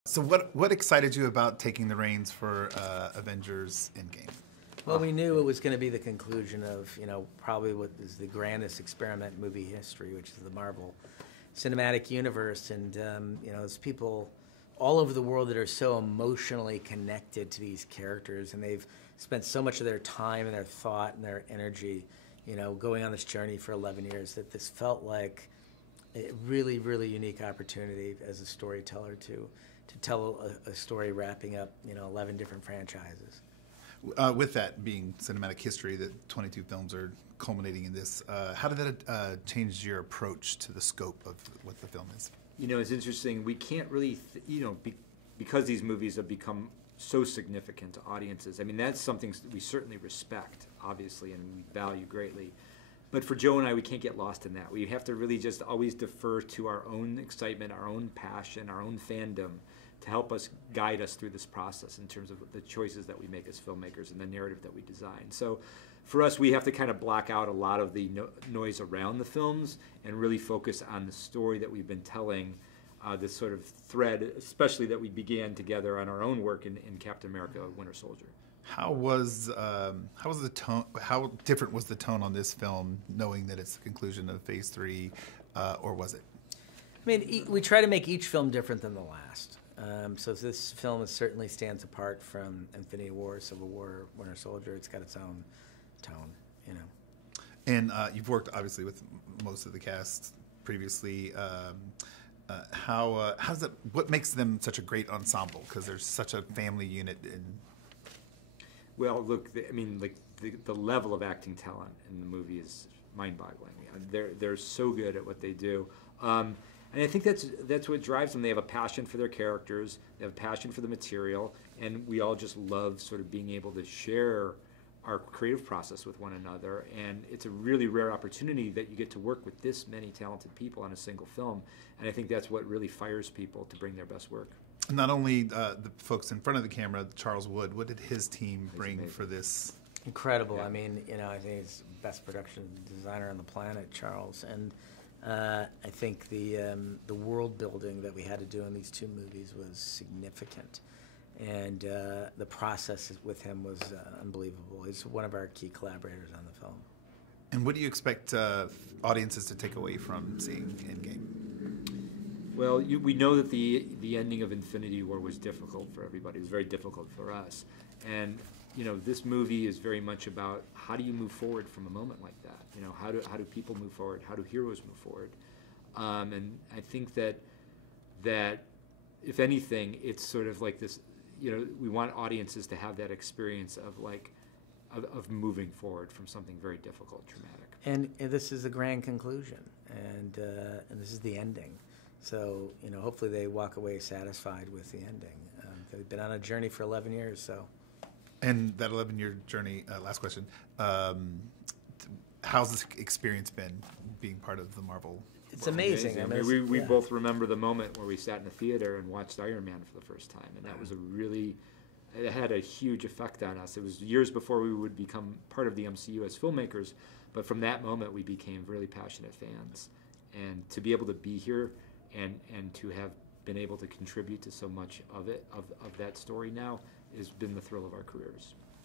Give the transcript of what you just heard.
So what excited you about taking the reins for Avengers Endgame? Well, we knew it was going to be the conclusion of, probably what is the grandest experiment in movie history, which is the Marvel Cinematic Universe. And, there's people all over the world that are so emotionally connected to these characters, and they've spent so much of their time and their thought and their energy, going on this journey for 11 years, that this felt like a really, really unique opportunity as a storyteller to tell a story wrapping up, 11 different franchises. With that being cinematic history, that 22 films are culminating in this, how did that change your approach to the scope of what the film is? It's interesting. We can't really, because these movies have become so significant to audiences. I mean, that's something we certainly respect, obviously, and we value greatly. But for Joe and I, we can't get lost in that. We have to really just always defer to our own excitement, our own passion, our own fandom to help us guide us through this process in terms of the choices that we make as filmmakers and the narrative that we design. So for us, we have to kind of block out a lot of the noise around the films and really focus on the story that we've been telling, this sort of thread, especially that we began together on our own work in Captain America: Winter Soldier. How was the tone? How different was the tone on this film, knowing that it's the conclusion of Phase 3, or was it? I mean, we try to make each film different than the last. So this film certainly stands apart from Infinity War, Civil War, Winter Soldier. It's got its own tone, And you've worked obviously with most of the cast previously. How's that? What makes them such a great ensemble? Because there's such a family unit. Well, look, the level of acting talent in the movie is mind-boggling. They're so good at what they do. And I think that's what drives them. They have a passion for their characters, they have a passion for the material, and we all just love sort of being able to share our creative process with one another. And it's a really rare opportunity that you get to work with this many talented people on a single film. And I think that's what really fires people to bring their best work. Not only the folks in front of the camera, Charles Wood, what did his team bring for this? Incredible. Yeah. I mean, I think he's the best production designer on the planet, Charles. And I think the world building that we had to do in these two movies was significant, and the process with him was unbelievable. He's one of our key collaborators on the film. And what do you expect audiences to take away from seeing Endgame? Well, we know that the ending of Infinity War was difficult for everybody. It was very difficult for us, and this movie is very much about how do you move forward from a moment like that. How do people move forward? How do heroes move forward? And I think that if anything, it's sort of like this. We want audiences to have that experience of moving forward from something very difficult, traumatic. And this is the grand conclusion, and this is the ending. So hopefully they walk away satisfied with the ending. They've been on a journey for 11 years, so. And that 11-year journey, last question, how's this experience been being part of the Marvel? It's amazing. I mean, we both remember the moment where we sat in the theater and watched Iron Man for the first time, and that was it had a huge effect on us. It was years before we would become part of the MCU as filmmakers, but from that moment we became really passionate fans. And to be able to be here and to have been able to contribute to so much of that story now has been the thrill of our careers.